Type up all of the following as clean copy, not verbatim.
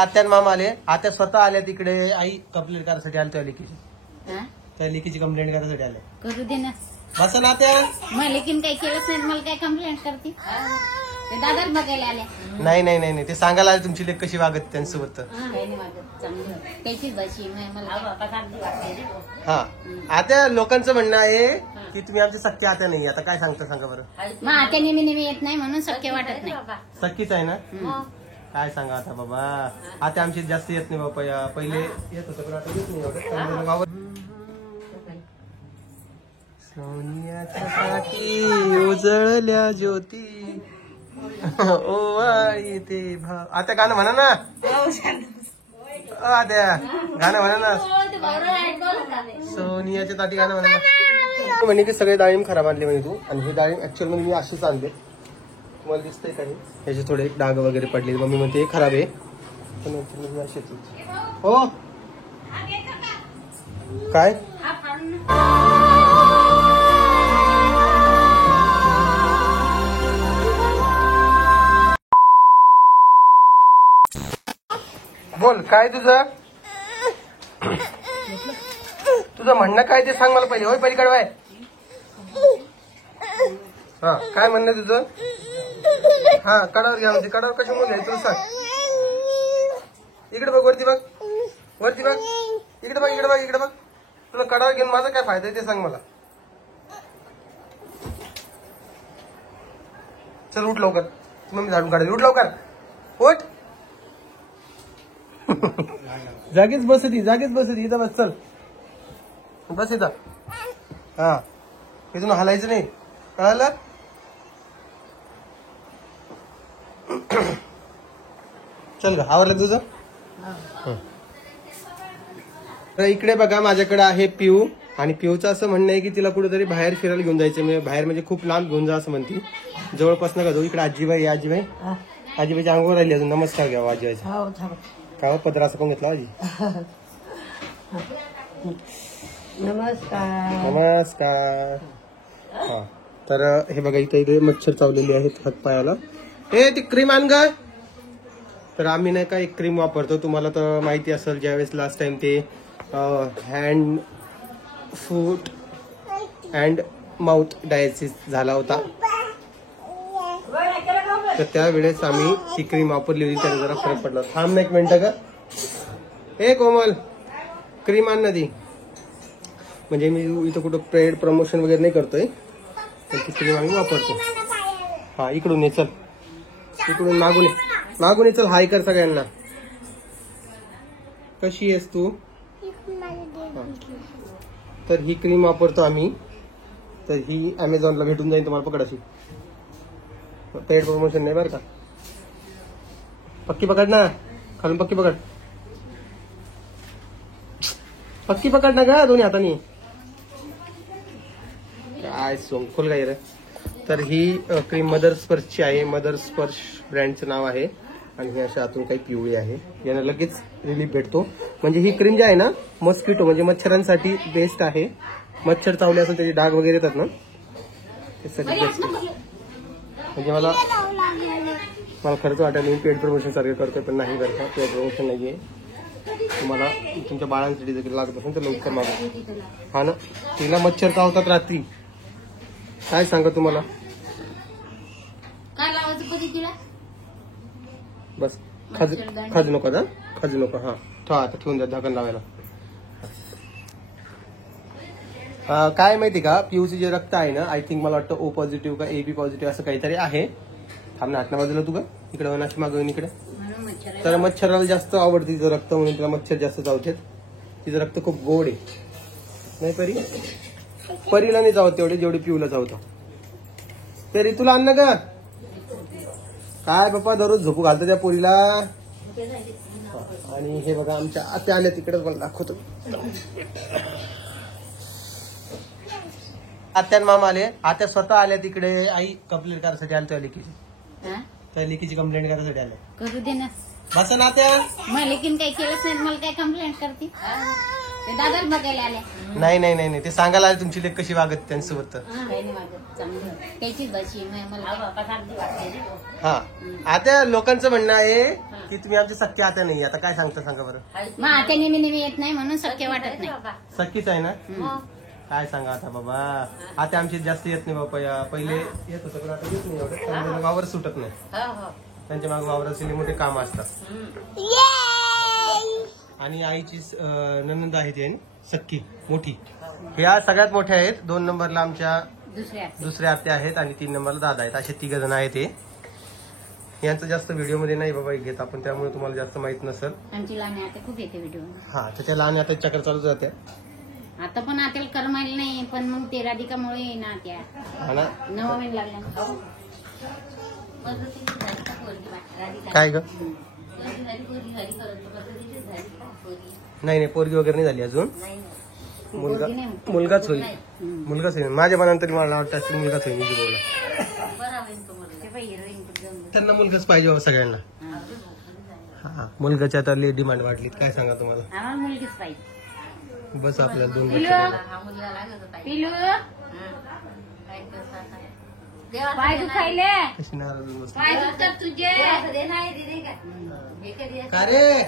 आत्या मामा आले, आत्या स्वतः आल्या तिकडे. आई कंप्लेंट करायसाठी आले त्या लेकीची, त्या लेकीची कंप्लेंट करायसाठी आले. करू दे ना. बसा ना त्या. मग लेकीन काही केलंच नाही, मला काय कंप्लेंट करते. ते दादाच बघायला आल्या. नाही नाही नाही नाही, ते सांगायला आले तुमची लेक कशी वागत त्यांच्यासोबत. त्याचीच भाषी मला. हा, आता लोकांचं म्हणणं आहे की तुम्ही आमची सख्खी आत्या नाही. आता काय सांगता सांगा बरं. मग आता नेहमी येत नाही म्हणून शक्य वाटत नाही. सख्खीच आहे ना. काय सांगा आता बाबा, आता आमची जास्त येत नाही बाबा. पहिले येत होतं पण आता येत नाही एवढं. सोनियाच्या साठी उजळल्या ज्योती ओवाळी ते भाव. आता गाणं म्हणा ना. आता गाणं म्हणा ना. सोनियाच्या साठी गाणं म्हणा ना. म्हणे की सगळे डाळिंब खराब आणले म्हणे तू. आणि हे डाळिंब ऍक्च्युअल मध्ये मी अशीच आणले. तुम्हाला दिसतंय काही याचे थोडे डाग वगैरे पडले. मम्मी म्हणते हे खराब आहे पण मी अशीच. हो काय बोल काय तुझं म्हणणं काय ते सांग मला पहिले. होय पलीकडे बाय. हा काय म्हणणं तुझं. हा कडावर घ्या म्हणजे कडावर कशामुळे घ्यायचं सांग. इकडे बघ वरती बघ, वरती बघ, इकडे बघ, इकडे बघ, इकडे बघ. तुला कडावर घेऊन माझा काय फायदा आहे ते सांग मला. चल उठ लवकर, मम्मी झाडून काढेल. उठ लवकर उठ. जागीच बस ती, जागीच बस ती. इथं बस. चल बस इथं. हा इथून हलायचं नाही, कळालं. चल ग आवरलं तुझं. तर इकडे बघा माझ्याकडे आहे पिऊ. आणि पिऊचं असं म्हणणं आहे की तिला कुठेतरी बाहेर फिरायला घेऊन जायचं. म्हणजे बाहेर म्हणजे खूप लांब घेऊन जा असं म्हणते. जवळपास नका जाऊ. इकडे आजीबाई, आजीबाई आजीबाईच्या अंगावर राहिली अजून. नमस्कार घ्यावा आजीबाईचा. काय पदर असं कोण घेतला आजी. नमस्कार. नमस्कार. हा तर हे बघा इथे मच्छर चावलेले आहेत हातपायाला. हे ती क्रीम आण ग. तर आम्ही नाही का एक क्रीम वापरतो. तुम्हाला तर माहिती असेल ज्यावेळेस लास्ट टाइम ते hand foot and mouth diocese झाला होता तर त्यावेळेस आम्ही ती क्रीम वापरली होती. त्याने जरा फरक पडला. थांब ना एक मिनिट का. हे कोमल क्रीम आण ना ती. म्हणजे मी इथं कुठं पेड प्रमोशन वगैरे नाही करतोय पण ती क्रीम आम्ही वापरतो. हा इकडून ये चल, इकडून मागून ये, मागून ये चल. हाय कर सगळ्यांना. कशी आहेस तू. तर ही क्रीम वापरतो आम्ही. तर ही अमेझॉनला भेटून जाईल तुम्हाला. पकड अशी. पेड प्रमोशन नाही बरं का. पक्की पकड ना, खालून पक्की पकड, पक्की पकड ना ग दोन्ही हातानी. काय सोंग फुल काय रे. तर ही क्रीम मदर स्पर्शची आहे. मदर स्पर्श ब्रँडचं नाव आहे. आणि ही अशा आतून काही पिवळी आहे. याला लगेच रिलीफ भेटतो. म्हणजे ही क्रीम जी आहे ना मस्किटो म्हणजे मच्छरांसाठी बेस्ट आहे. मच्छर चावले असेल त्याचे डाग वगैरे येतात ना त्यासाठी बेस्ट आहे. म्हणजे मला खरंच वाटलं मी पेड प्रमोशन सारखं करतोय पण नाही करता. पेड प्रमोशन नाहीये. तुम्हाला तुमच्या बाळांसाठी जर लागत असेल तर लवकर मागा. हा ना. तिला मच्छर चावतात रात्री. काय सांगा तुम्हाला. काय लावायचं कधी तिला. बस खाजू नको ना, खाजू नको. हा ठेवा आता, ठेवून द्या झाकण लावायला. काय माहिती का पीयूसी जे रक्त आहे ना आय थिंक मला वाटतं ओ पॉझिटिव्ह का ए बी पॉझिटिव्ह असं काहीतरी आहे. थांब ना आतल्या बाजूला तू का इकडे वनाशी मागून इकडे. तर मच्छराला जास्त आवडते तिचं रक्त म्हणून तिला मच्छर जास्त चावतात. तिचं रक्त खूप गोड आहे. नाही परी, परीला नाही चावत तेवढे जेवढे पिऊला चावतं. तरी तुला अन्न का काय बाप्पा दररोज झोपू घालतो त्या पोरीला. आणि हे बघा आमच्या आत्या आल्या तिकडेच मला दाखवतो. आत्या मामा आले, आत्या स्वतः आल्या तिकडे. आई कंप्लेंट करायसाठी आल्या त्या लेकीची, त्या लेकीची कंप्लेंट करायसाठी आल्या. करू दे ना. बसा ना त्या. मग लेकीन काही केलंच नाही, मला काय कंप्लेंट करते. ते दादाला बघायला आल्या. नाही नाही नाही नाही, ते सांगायला आले तुमची लेक कशी वागत त्यांच्यासोबत. काही नाही वागत, चांगलं त्याचीच भाषी मला शांती वाटते. हा, आता लोकांचं म्हणणं आहे की तुम्ही आमची सख्या आता नाही. आता काय सांगता सांगा बरं. मग आता नेहमी येत नाही म्हणून शक्य वाटत नाही. सख्खीच आहे ना. काय सांगा आता बाबा, आता आमची जास्त येत नाही बाबा. पहिले येत होतं पण आता येत नाही एवढं. त्यांना वावर सुटत नाही, त्यांच्या मागे वावराचे मोठे काम असतात. आणि आईची ननंद आहे ती सख्खी मोठी, ह्या सगळ्यात मोठ्या आहेत. 2 नंबरला आमच्या दुसऱ्या आत्या आहेत आणि 3 नंबरला दादा आहेत. असे 3 जण आहेत. ते यांचं जास्त व्हिडिओ मध्ये नाही बाबा घेत आपण, त्यामुळे तुम्हाला जास्त माहित नसेल. आमची लहान आता खूप येते व्हिडिओ. हा, त्याच्या लहान आता चक्कर चालू जाते. आता पण आत्याला करमायला नाही, पण मग ते राधिकामुळे ना त्या हा ना. 9 महिने लागल्या. काय ग? नाही पोरगी वगैरे नाही झाली अजून. मुलगाच होईल. मुलगाच होईल माझ्या मनात तरी. मला वाटतं मुलगाच होईल. त्यांना मुलगाच पाहिजे बाबा सगळ्यांना. हा, मुलगाच्या तर लई डिमांड वाढली. काय सांगा तुम्हाला. आम्हाला मुलगीच पाहिजे बस आपल्याला 2 पिलू. पाय दुखायले, कशी नाराज बसली. पाय दुखतात तुझे. का रे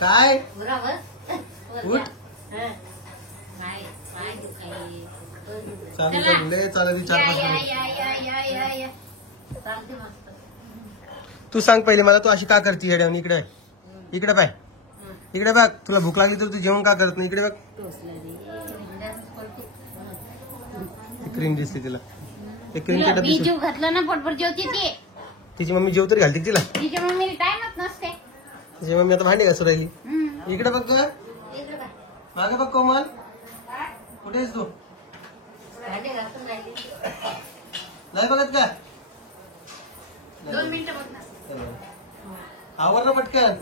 काय उठ. चालू चालले चालू 4-5 मिनिट. तू सांग पहिले मला, तू अशी का करते येड्यावनी. इकडे इकडे पाय, इकडे बघ. तुला भूक लागली तर तू जेवण का करत नाही. इकडे बघ, क्रीम दिसते तिला. ते क्रीम च्या डब्यात जीव घातलं ना पोटभर जेवते ती. तिची मम्मी जेव तरी घालते तिला. तिच्या मम्मीला टाइमच नसते. तिची मम्मी आता भांडी घासू राहिली. इकडे बघ ग, मागे बघ कोमल. कुठे आहेस तू. नाही बघत का. 2 मिनिटं बघ ना. आवरलं पटकन.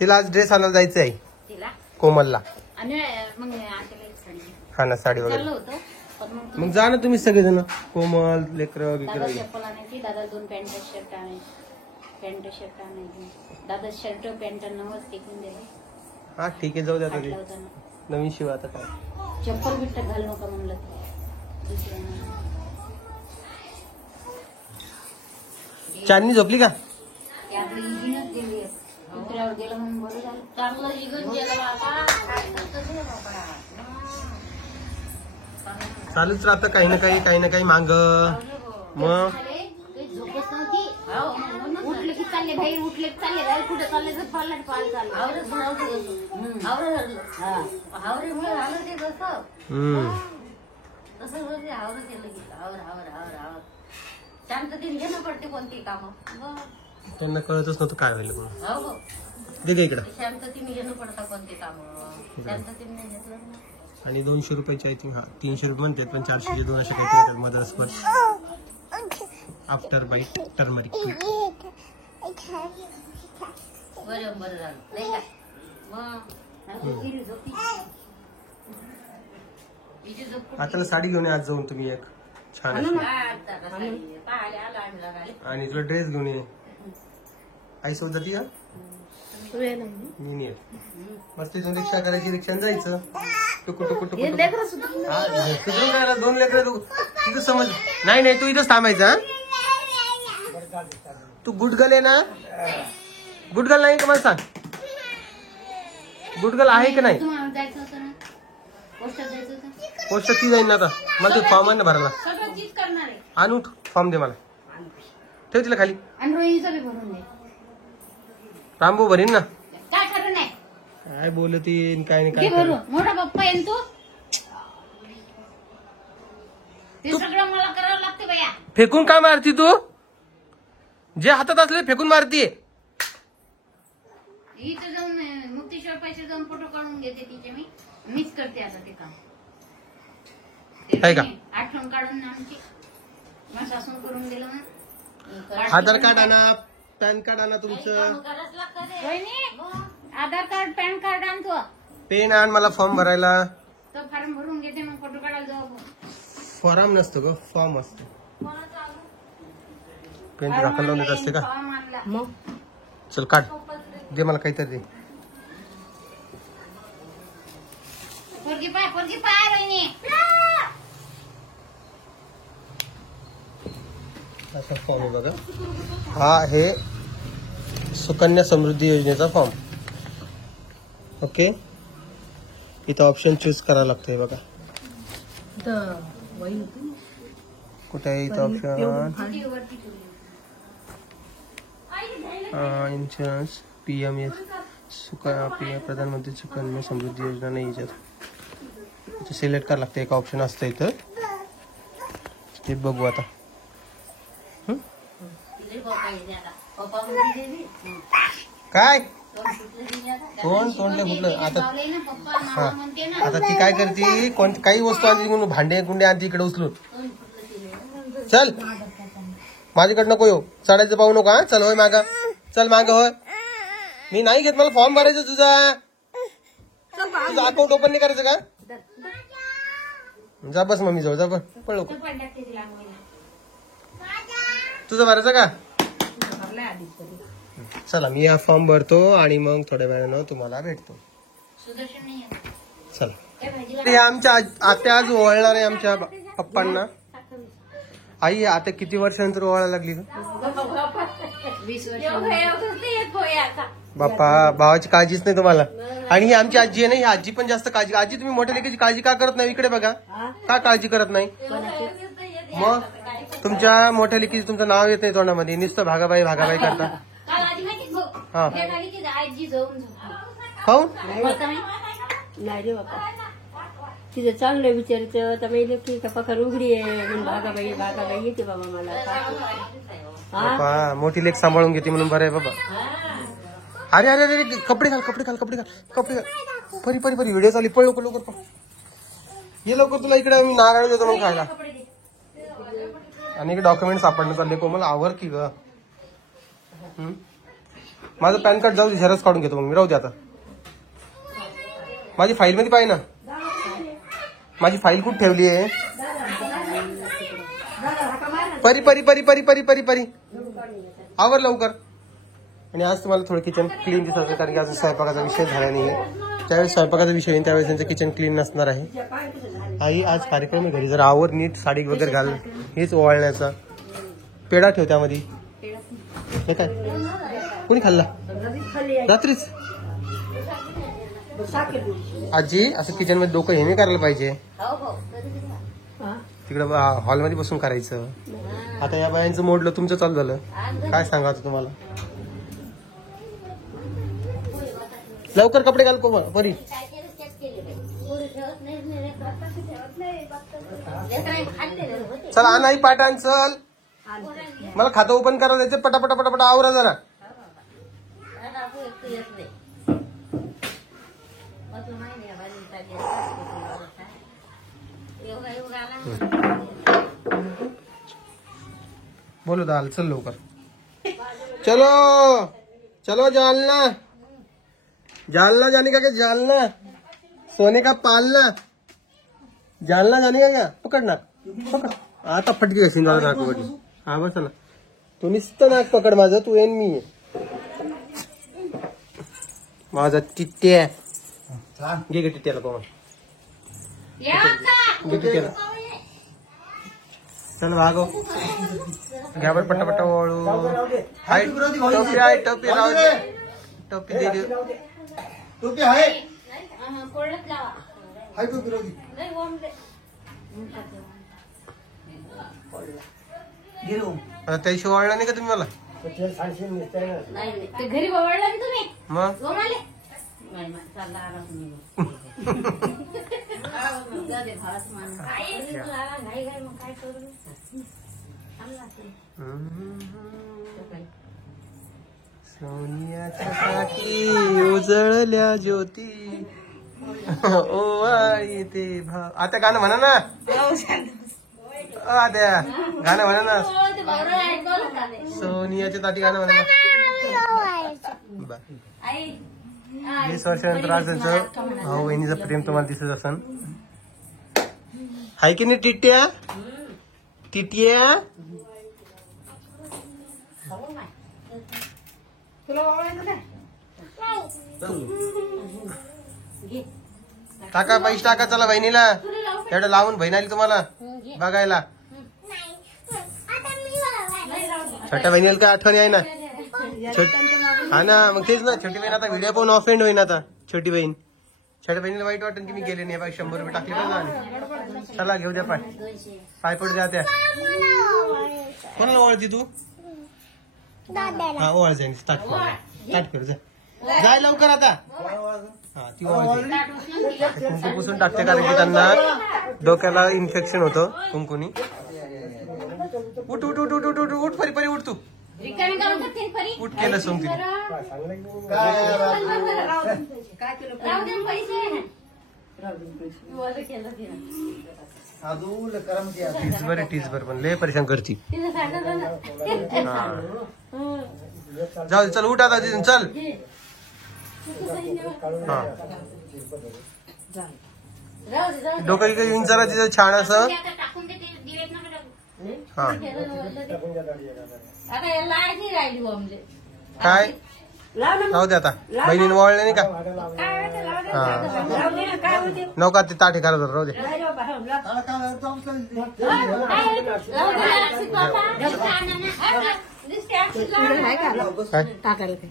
तिला आज ड्रेस आणायला जायचं आहे तिला कोमलला. आणि मग आत्याला साडी हा ना, साडी वगैरे. चाललं होतं, पण मग जा ना तुम्ही सगळेजण. कोमल लेकर दादा चप्पल आणायची, दादा 2 पॅन्ट शर्ट आणायचे. पॅन्ट शर्ट आणायची, दादा शर्ट पॅन्ट 90 टिकून दिले. हा ठीक आहे, जाऊ द्या तरी. फाटला होता ना. नवीन शिवा आता काय. चप्पल बिट्ट घाल नका म्हणलं. दुसरं चांदणी झोपली का. इजिनच गेली. उतरावर गेलं म्हणून बरं झालं. चांगलं इगून गेलं बाबा. चालूच राहतं काही ना काही मांग. मग झोपच नव्हती. उठले की चालले बाहेर, उठले की चालले बाहेर. कुठे चालले तर पाल चालले. शांततेने घेणं पडते कोणती काम. त्यांना कळतच नव्हतं काय व्हायला म्हणून. दे ग इकडं. शांततेने घेणं पडतं कोणते काम. शांततेने घेतलं. आणि 200 रुपयाची आय थिंक. हा 300 रुपये म्हणतात पण 400 2 असे काहीतरी. मदर स्पर्श आफ्टर बाईट टर्मरिक. बरं झालं नाही का. आता साडी घेऊन आज जाऊन तुम्ही एक छान अशी. आणि तुला ड्रेस घेऊन ये. आई सोबत जाती का. मी नाही येत. मस्त तिथून रिक्षा करायची, रिक्षाने जायचं. टुकू टुकू टुकू टुकू. हा 2 लेकरं तिथं समज. नाही तू इथंच थांबायचं. तू गुडगल आहे ना. गुडगल नाही का मला सांग. गुडगल आहे का नाही. जायचं होतं ना, पोस्टात जायचं होतं. पोस्ट ती जाईन ना आता. मला ते फॉर्म आहे ना भरायला. सगळं चीज करणार आहे. आणू फॉर्म दे मला. ठेव तिला खाली. आणि रोहिणीचं बी भरून दे. रामभाऊ भरीन ना. काय खरं नाही. काय बोलत येईन काय नाही घे काय भरून. मोठा पप्पा येईन तू. ते सगळं मला करावं लागते बया. फेकून का मारती तू. जे हातात असले फेकून मारतीये. इथं जाऊन मुक्तेश्वर पैसे जाऊन फोटो काढून घेते तिचे मी. मीच करते आता ते काम. आहे का? आठवण काढून आमची माझ्या सासून करून दिलं ना. आधार कार्ड आणा, पॅन कार्ड आणा तुमचं. आधार कार्ड पॅन कार्ड आणतो. पेन आण मला फॉर्म भरायला. तो फॉर्म भरून घेते मग फोटो काढायला जाऊ आपण. फॉर्म नसतो ग, फॉर्म असतो. पेन झाकण लावून देत असते का. फॉर्म आणला. चल काढ. दे मला काहीतरी दे. असा फॉर्म आहे बघा. हा आहे सुकन्या समृद्धी योजनेचा फॉर्म. ओके, इथं ऑप्शन चूज करावं लागतंय बघा. कुठे आहे इथं ऑप्शन? इन्शुरन्स PMS प्रधानमंत्री सुकन्या समृद्धी योजना नाही याच्यात सिलेक्ट करावं लागतं. एक ऑप्शन असतं इथं, ते बघू आता. काय तोंड फुटलं आता. हा, आता ती काय करते, काही वस्तू आणते म्हणून भांडे गुंडे आणते इकडे उचलून. चल माझ्याकडे नको येऊ, चढायचं पाहू नको. हा चल, होय मागा, चल माग होय. मी नाही घेत, मला फॉर्म भरायचा तुझा. तुझं अकाउंट ओपन नाही करायचं का? जा बस मम्मी जाऊ, जा बस पण लवकर. तुझं भरायचं का? चला मी हा फॉर्म भरतो आणि मग थोड्या वेळानं तुम्हाला भेटतो. चला. ते आमच्या आत्या आज ओवाळणार आहे आमच्या पप्पांना. आई आता किती वर्षानंतर ओवाळायला लागली का? 20 वर्ष. बाप्पा, भावाची काळजीच नाही तुम्हाला. आणि ही आमची आजी आहे ना, ही आजी पण जास्त काळजी. आजी तुम्ही मोठ्या लेकीची काळजी का करत नाही? इकडे बघा, का काळजी करत नाही? मग तुमच्या मोठ्या लेकीचं तुमचं नाव येत नाही तोंडामध्ये, नुसतं भागाबाई भागाबाई करता. हा खाऊन नाही रे बापा, तिचं चांगलं विचारायचं तर मी की पकड उघडी आहे म्हणून भागाबाई भागाबाई येते बाबा मला. बाप्पा, मोठी लेक सांभाळून घेते म्हणून बरं आहे बाबा. अरे अरे अरे, कपडे घाल कपडे घाल कपडे घाल कपडे घाल. परी परी परी, व्हिडिओ चालली, पळ लवकर लवकर. ये लवकर, तुला इकडे मी नारळ देतो मग खायला. आणि डॉक्युमेंट सापडणं चालले. कोमल आवर की ग. माझं पॅन कार्ड जाऊ दे, झेरॉक्स काढून घेतो मग मी. राहू दे आता. माझी फाईल मध्ये पाहिजे ना, माझी फाईल कुठे ठेवली आहे? परी परी परी परी परी परी परी, आवर लवकर. आणि आज तुम्हाला थोडं किचन क्लीन दिसत, कारण की अजून स्वयंपाकाचा विषय झाला नाही. त्यावेळेस स्वयंपाकाचा विषय येईल त्यावेळेस त्यांचं किचन क्लीन नसणार आहे. आई आज कार्यक्रम आहे घरी, जरा आवर नीट, साडी वगैरे घाल. हेच ओवाळण्याचा पेढा ठेव त्यामध्ये. हे काय कोणी खाल्ला रात्रीच? आजी असं किचन मध्ये डोकं हे नाही करायला पाहिजे. तिकडं हॉलमध्ये बसून करायचं. आता या बायांचं मोडलं, तुमचं चालू झालं. काय सांगायचं तुम्हाला? लवकर कपडे घाल कोमल परी. चल आणाई पाठाण, चल. मला खातं ओपन करा द्यायचं. पटापटा पटापटा आवरा जरा. बोलो दाल, चल लवकर. चलो चलो, जालना जालना जाने का क्या? जालना सोने का पालना. जालना जाने का क्या? पकड पकड. आता फटकी कशी नाक पकडली. हा बस ना, तू नुसतं नाक पकड माझं, तू येईन मी माझा टिट्ट्या. घे गे टिट्ट्याला कोण घे टिट्ट्याला. चल भागो, घ्या बरं पट्टा ओळू. हाय टोपी आहे, टोपी राहू दे, टोपी दे देऊ. टोपी आहे, हाय टोपी राहू दे. आता त्याशिवाय ओळला नाही का तुम्ही मला? घरी ओवाळला तुम्ही मग सोनियाच्या काठी उजळल्या ज्योती ओवाळी ते भाव. आता गाणं म्हणा ना, आद्या गाणं म्हणा ना. सोनियाच्या ताटी गाणं म्हणा ना. 20 वर्षानंतर आज त्यांचं भाऊ बहिणीचं प्रेम तुम्हाला दिसत असन. हाय की नाही टिट्ट्या? टिट्ट्या टाका पैसे टाका, चला बहिणीला एवढं लावून बहीण आली तुम्हाला बघायला. छोट्या बहिणीला काय आठवणी आहे ना. हा ना, मग तेच ना, छोटी बहीण आता व्हिडिओ पाहून ऑफेंड होईन. आता छोटी बहीण, छोट्या बहिणीला वाईट वाटेल की मी गेले नाही. बाई 100 रुपये टाकले ना. चला घेऊ द्या, पाय पड द्या त्या. कोणाला ओळखती तू? हा ओळख जाईन. स्टार्ट कर जाय लवकर आता. हा ती कुंकू पुसून टाकते कारण की त्यांना डोक्याला इन्फेक्शन होतं कुंकुनी. उठ उठ उठ उठ उठ उठ उठ परी उठ तू. उठ केलं सोम तिने. टीचभर पण लय परेशान करती. जाऊ दे, चल उठ आता तिथून चल. हा डोकं इंचारा तिथं छान असं. हा काय राहू दे आता, बहिणीने वळले नाही का. हा नका ते ताटे करा राहू दे.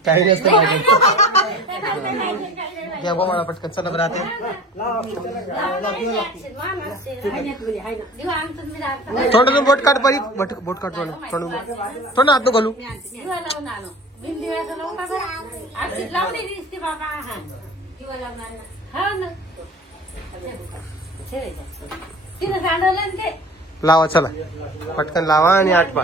काही नसतं घ्या गो मला पटकन. चला बरं आता थोडं बोट काढ परी. बोट काढ थोडं हात घालू. लावा चला पटकन लावा आणि आटपा.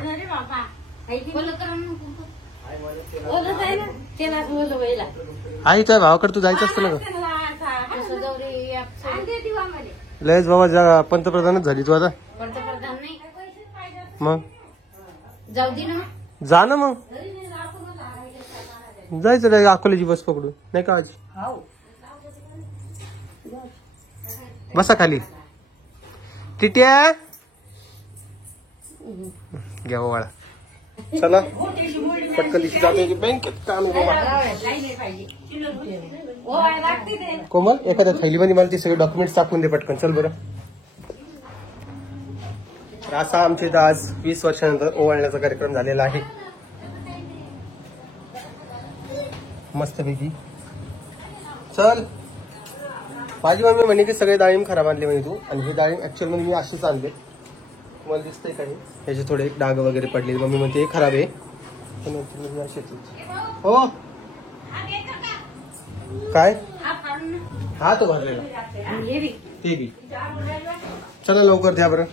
आई तुझ्या भावाकडे तू जायचं असतं ना ग. लयच बाबा पंतप्रधानच झाली तू आता. मग जाऊ दे ना, जा ना मग. जायचं काय अकोल्याची बस पकडून नाही का आजी. बसा खाली. टिट्या घ्या वाळा. चला पटकन दिशी जातो बँकेत काम आहे बाबा. कोमल एखाद्या थैलीमध्ये मला ते सगळे डॉक्युमेंट्स टाकून दे पटकन. चल बरं. असा आमच्या इथं आज 20 वर्षानंतर ओवाळण्याचा कार्यक्रम झालेला आहे. मस्त पैकी. चल माझी मम्मी म्हणे की सगळे डाळिंब खराब आणले म्हणे तू. आणि हे डाळिंब ऍक्च्युअल मध्ये मी असेच आणले. तुम्हाला दिसतंय काही ह्याचे थोडे डाग वगैरे पडले. मम्मी म्हणते हे खराब आहे. हो काय हा तो भरलेला ते बी. चला लवकर द्या बरं.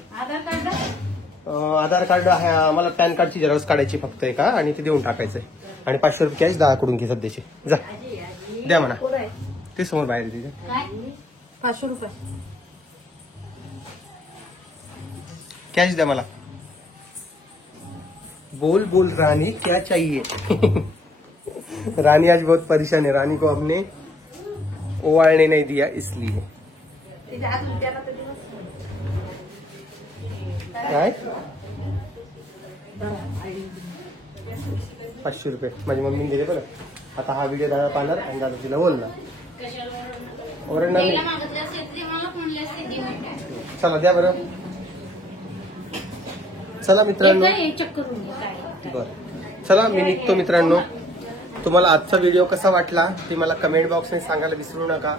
आधार कार्ड आहे आम्हाला. पॅन कार्डची झेरॉक्स काढायची फक्त एका आणि ते देऊन टाकायचंय. आणि 500 रुपये कॅश दादाकडून घे सध्याचे. जा द्या म्हणा. ते समोर बाहेर तिथे 500 रुपये कैश दे मला. बोल बोल रानी क्या चाहिए. रानी आज बहुत परेशान है. रानी को हमने ओवाळने नहीं दिया इसलिए. काय 500 रुपये माझी मम्मीने दिले बरं. आता हा व्हिडिओ दादा पाहणार आणि दादा तिला बोलणार. ओरडणार नाही. चला द्या बरं. चला मित्रांनो बर चला मी निघतो मित्रांनो. तुम्हाला आजचा व्हिडिओ कसा वाटला ते मला कमेंट बॉक्सने सांगायला विसरू नका.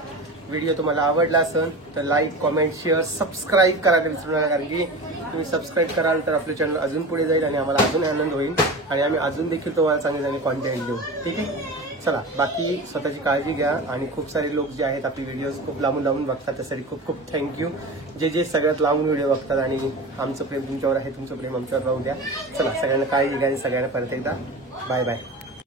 व्हिडिओ तुम्हाला आवडला असेल तर लाईक कॉमेंट शेअर सबस्क्राईब करायला विसरू नका. कारण की तुम्ही सबस्क्राईब कराल तर आपलं चॅनल अजून पुढे जाईल आणि आम्हाला अजून आनंद होईल. आणि आम्ही अजून देखील तुम्हाला चांगले चांगले कॉन्टेंट देऊ. ठीक आहे. चला बाकी स्वतःची काळजी घ्या. आणि खूप सारे लोक जे आहेत आपले व्हिडिओज खूप लांबून लांबून बघतात त्यासाठी खूप खूप थँक्यू. जे सगळ्यात लांबून व्हिडिओ बघतात. आणि आमचं प्रेम तुमच्यावर आहे. तुमचं प्रेम आमच्यावर राहू द्या. चला सगळ्यांना काळजी घ्या आणि सगळ्यांना परत एकदा बाय बाय.